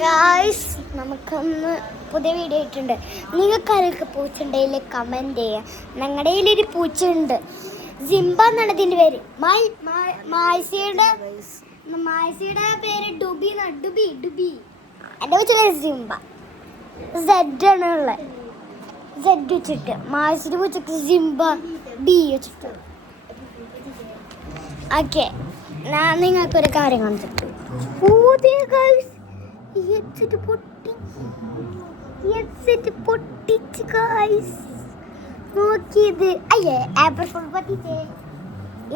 Guys, നമുക്കൊന്ന് പുതിയ video ഇട്ടുണ്ട്. നിങ്ങൾക്കാരൊക്കെ പൂച്ചുണ്ടെങ്കിൽ കമൻറ്റ് ചെയ്യുക. ഞങ്ങളുടെ കയ്യിലൊരു പൂച്ചയുണ്ട്, സിംബ എന്നാണ് ഇതിൻ്റെ പേര്. മായ്സിയുടെ പേര് ഡുബി. ഡുബി എൻ്റെ പൂച്ചയുടെ സിംബ. സെഡ് ആണ് ഉള്ളത്, സെഡ് വെച്ചിട്ട്. മായ്സിയുടെ പൂച്ചക്ക് സിംബ ബി വെച്ചിട്ട്. ഓക്കെ, ഞാൻ നിങ്ങൾക്കൊരു കാര്യം കാണിച്ചിട്ട് പൊട്ടിച്ച് ഗായ്സ്, നോക്കിയത്. അയ്യേ, ആപ്പർ ഫുൾ പൊട്ടിച്ചേ.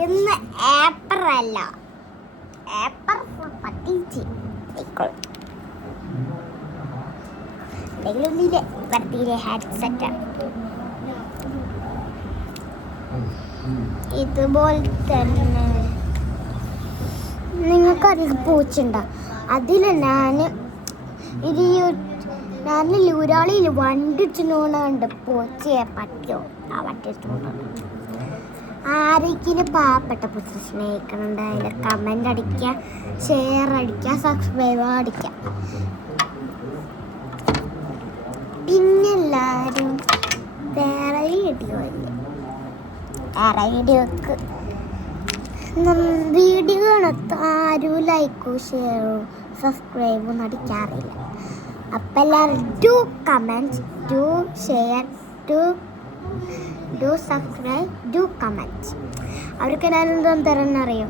ഇന്ന് ആപ്പർ അല്ല, ആപ്പർ ഫുൾ പൊട്ടിച്ച്. ബർത്തിയിലെ ഹെഡ്സെറ്റ് ഇതുപോലെ തന്നെ. നിങ്ങൾക്കറിയാം പൂച്ചുണ്ടോ? അതിൽ ഞാൻ ഒരാളിൽ വണ്ടിച്ചുകൊണ്ട് പൂച്ചയെ പറ്റിയോ ആ വട്ടിച്ചുകൊണ്ട്. ആരെങ്കിലും പാവപ്പെട്ട പൂച്ച സ്നേഹിക്കണുണ്ട്, അതിൽ കമൻ്റ് അടിക്കുക, ഷെയർ അടിക്കുക, സബ്സ്ക്രൈബ് അടിക്കുക. പിന്നെ എല്ലാവരും വേറെ വീഡിയോ കാണാത്ത ആരും ലൈക്കും ഷെയറും സബ്സ്ക്രൈബും അടിക്കാറില്ല. അപ്പം എല്ലാവരും do comment, do share, do subscribe, do comment. അവർക്ക് ഞാൻ എന്തോന്ന് തരാൻ അറിയും.